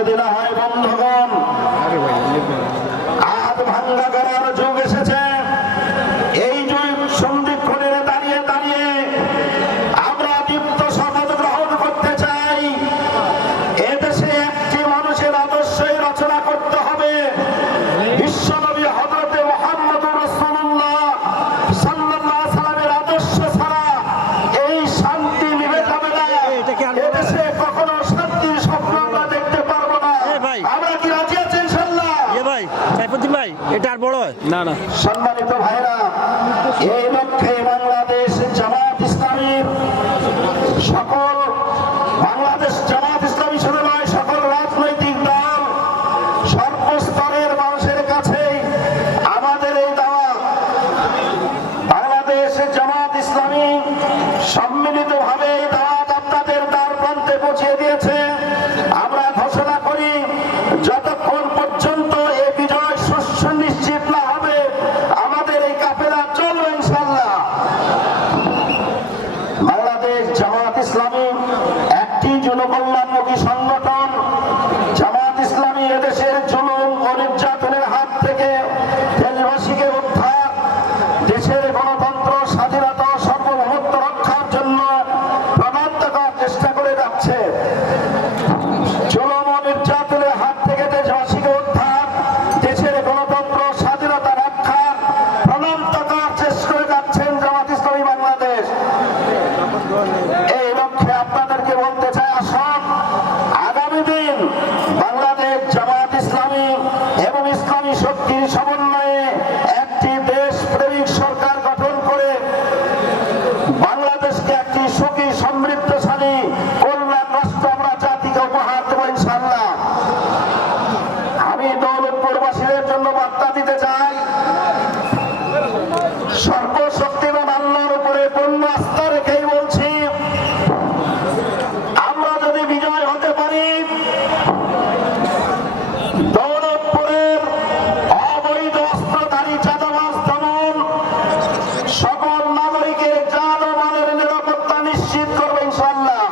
যদি না হয় বন্ধুগণ, হাত ভাঙ্গা করার যুগ এসেছে। এই যুগ সন্ধিক্ষণে দাঁড়িয়ে দাঁড়িয়ে আমরা দীপ্ত শপথ গ্রহণ করতে চাই। এদেশে একটি মানুষের আদর্শই রচনা করতে হবে। বিশ্বনবী হযরতে মুহাম্মদুর রাসূলুল্লাহ সাল্লাল্লাহু আলাইহি সাল্লামের আদর্শ ছাড়া এই শান্তি নিভে যাবে না। এদেশে কখনো শান্তির স্বপ্ন আমরা দেখতে পারবো না। আমরা কি রাজি আছি ইনশাআল্লাহ? ভাই সাইফুদ্দিন ভাই, এটা আর বড় হয় না। না সম্মানিত ভাইরা, এই লক্ষ্যে বাংলাদেশ জামাত ইসলামীর সকল বাংলাদেশ জামাত ইসলামী শুধু নয়, সকল রাজনৈতিক দল সর্বস্তরের মানুষের কাছে আমাদের এই দাওয়াত। বাংলাদেশ জামাত ইসলামী সম্মিলিতভাবে এই দাওয়াত আপনাদের দ্বার প্রান্তে পৌঁছে দিয়েছে। আমরা ঘোষণা করি, যতক্ষণ পর্যন্ত এই বিজয় সুনিশ্চিত না হবে আমাদের এই কাফেলা চলবে ইনশাআল্লাহ। বাংলাদেশ জামাত ইসলামী একটি জনকল্যাণমুখী সংগঠন। জামাত ইসলামী এদেশের জুলুম ও নির্যাতনের হাত থেকে দেশবাসীকে উদ্ধার, দেশের গণতন্ত্র, স্বাধীনতা, সার্বভৌমত্ব রক্ষার জন্য প্রাণান্তকর চেষ্টা করে যাচ্ছে। জুলুম ও নির্যাতনের হাত থেকে দেশবাসীকে উদ্ধার, দেশের গণতন্ত্র, স্বাধীনতা রক্ষার প্রাণান্তকর চেষ্টা করে যাচ্ছেন জামাত ইসলামী বাংলাদেশ। এই লক্ষ্যে আপনাদেরকে বলতে চাই, আসুন আগামী দিন বাংলাদেশ জামাত ইসলামী এবং ইসলামী শক্তির সমন্বয়ে একটি দেশ প্রেমিক সরকার গঠন করে বাংলাদেশকে একটি সুখী সমৃদ্ধশালী কল্যাণ রাষ্ট্র আমরা জাতিকে উপহার দেব ইনশাআল্লাহ। আমি দৌলতপুরবাসীদের জন্য বার্তা দিতে চাই, সর্বশক্তিমান আল্লাহর উপরে পূর্ণ আস্থা রেখেই বলছি, আমরা যদি বিজয় হতে পারি, দৌলতপুরের অবৈধ অস্ত্রধারী চাঁদাবাজ দমন, সকল নাগরিকের জান ও মালের নিরাপত্তা নিশ্চিত করবে ইনশাআল্লাহ।